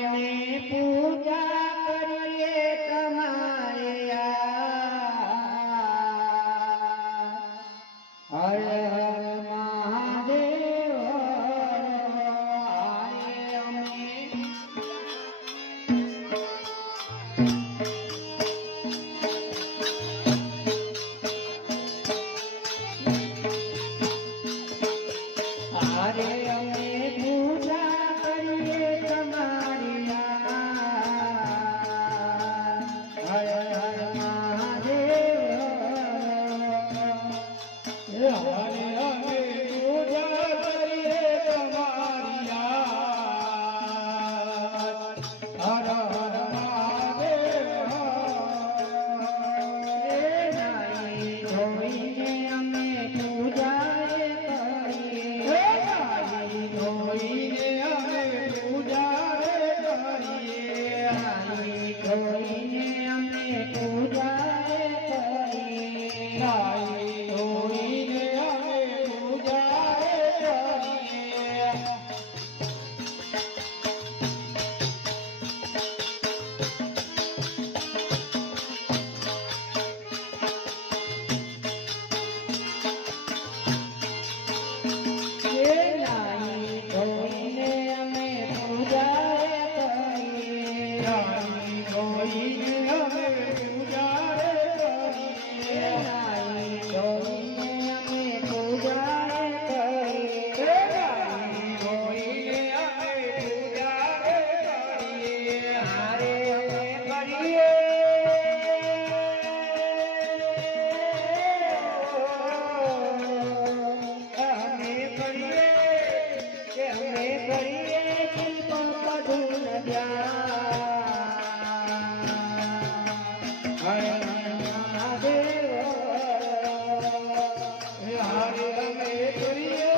અમે પૂજા કરીએ તમારે હર હર મહાદેવ આયે અમે અરે અમે પૂજા કરીએ તમારી હર હર મહાદેવ હરે અમે પૂજા કરીએ તમારી હર હર મહાદેવ ધોઈને અમે પૂજા કરીએ ધોઈને અમે પૂજા કરીએ ધોઈને અમે પૂજા કરીએ ધોઈને અમે પૂજા કરીએ ધોઈને અમે પૂજા કરીએ ધોઈને અમે પૂજા કરીએ ધોઈને અમે પૂજા કરીએ ધોઈને અમે પૂજા કરીએ હારે અમે કરીએ અમે કરીએ કે અમે કરીએ પણ કઢું ન હર મહાદેવ હારે અમે કરીએ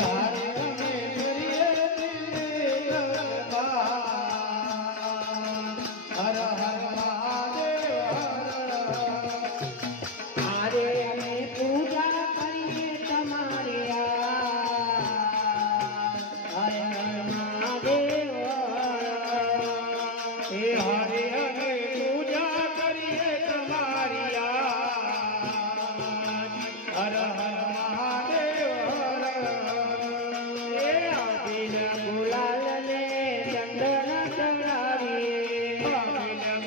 હારે અમે કરીએ હર હર મહાદેવ હારે અમે પૂજા કરીએ તમારે હર હર મહાદેવ હારે અમે પૂજા કરીએ તમારી હર હર મહાદેવ અભિન ગુલાલ ને ચંદન ચડાવીએ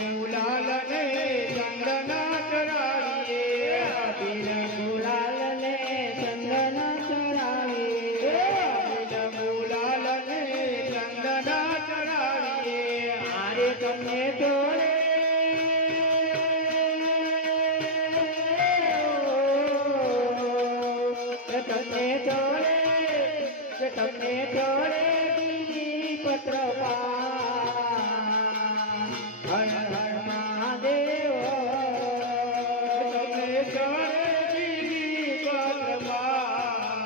ગુલાલ ને ચંદન ચડાવીએ અભિન ગુલાલ ને ચંદન ચડાવીએ ગુલાલ ને ચંદન ચડાવીએ હારે તમને તોડે તમને તોડે તમને તોડે બીજી પત્ર હર હર મહાદેવ તમે ચડે બીજી પત્રપાન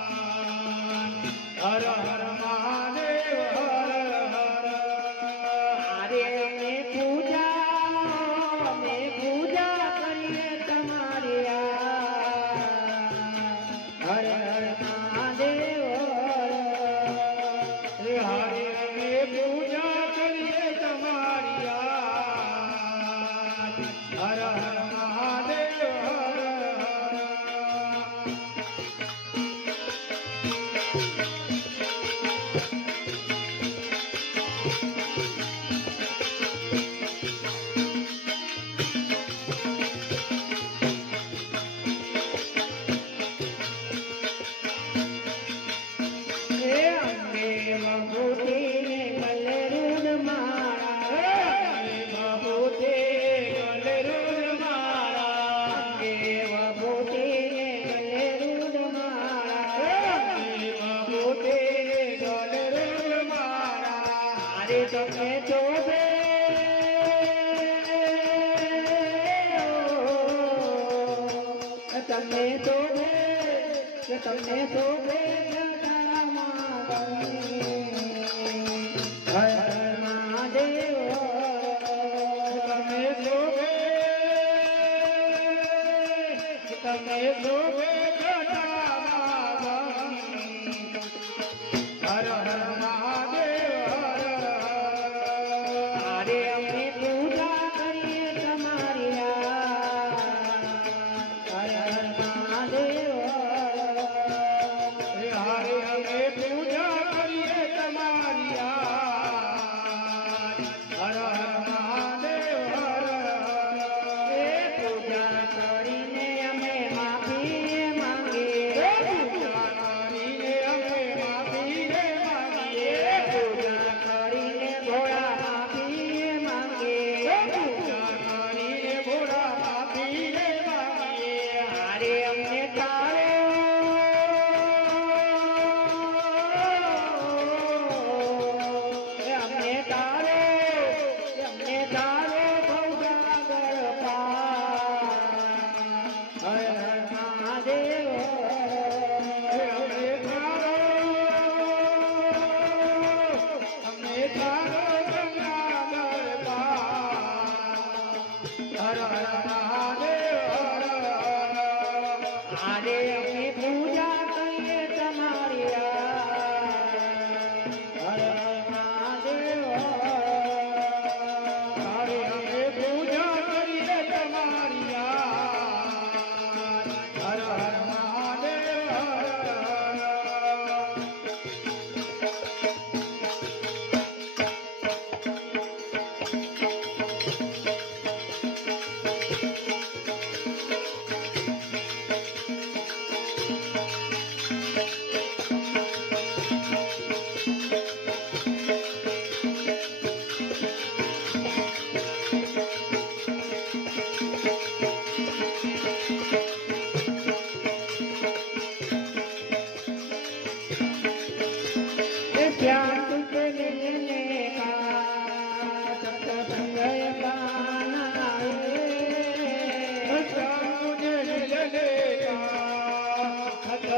હર હર મહાદેવ હર હર હારે અમે પૂજા કરીએ તમારી હર હર મહાદેવ હારે અમે પૂજા કરીએ તમારી હર હર મહાદેવ હર અંબે વભૂતિને મલરૂન માળા બહુતે ગલરુન મારા અંબે વભૂતિને મલરૂન માળા બહુતે ગલરુન મારા હારે તમને શોભે તમને શોભે તમને શોભે હર હર મહાદેવ તમે શોભે તમે શોભે ઘટામાં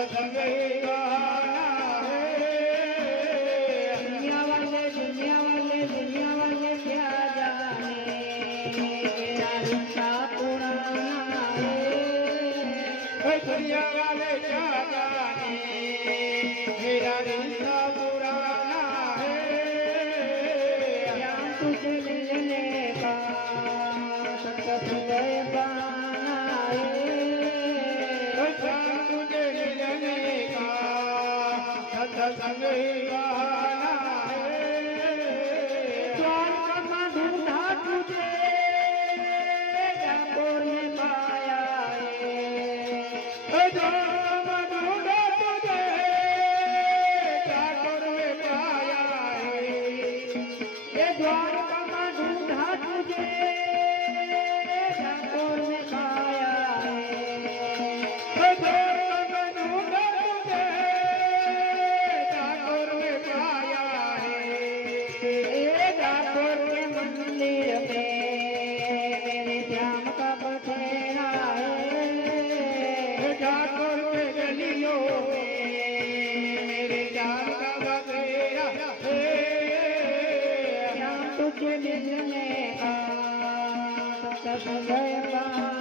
सत्संग ही गाना है। दुनिया वाले क्या जाने मेरा रिश्ता पुराना है। दुनिया वाले क्या जाने मेरा रिश्ता पुराना है। श्याम तुझे मिलने का सत्संग गाना है। श्याम तुझे मिलने का सत्संग ही गाना है। द्वारका में ढूंढा तुझे डाकोर में पाया है। ढूंढा तुझे ठाकुर में पाया है। ये द्वारका में ढूंढा तुझे डाकोर में पाया है। ढूंढा तुझे ठाकुर में पाया है। ए डाकोर के मंदिर में मेरे श्याम का बसेरा है। ठाकुर के गलियों में मेरे जान का बसेरा है। श्याम तुझे मिलने का सत्संग गाना